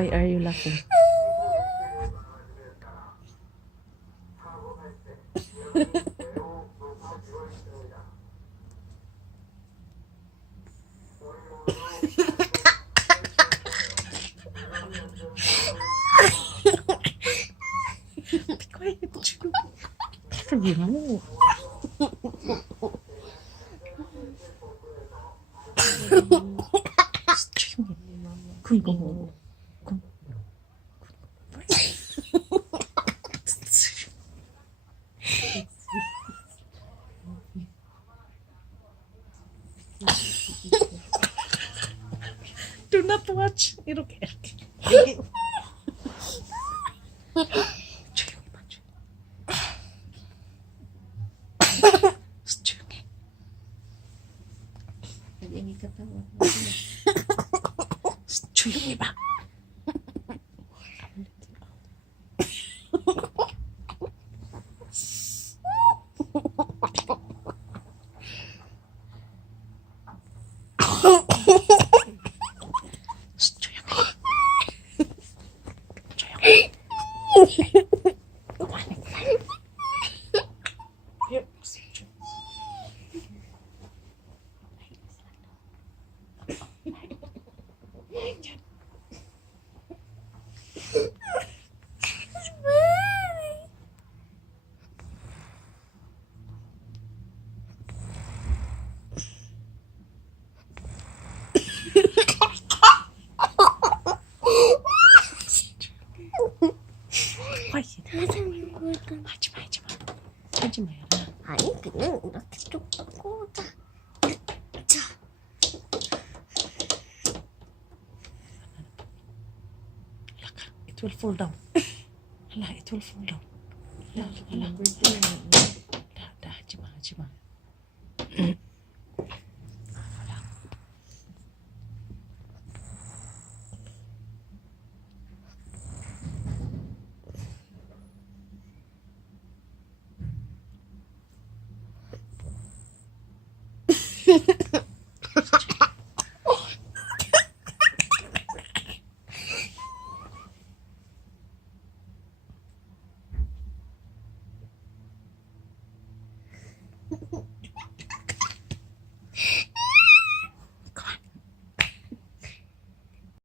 Why are you laughing? Be quiet. Sabi mo. 그니까 Do not watch. 이렇게. 조용히 봐. 조용히. Hindi katawa. 조용히 봐. 하지 마요. 아니 그냥 이렇게 좀 꽂아. 자. It will fall down. Hala, it will fall down. لا لا لا لا لا 하지 마.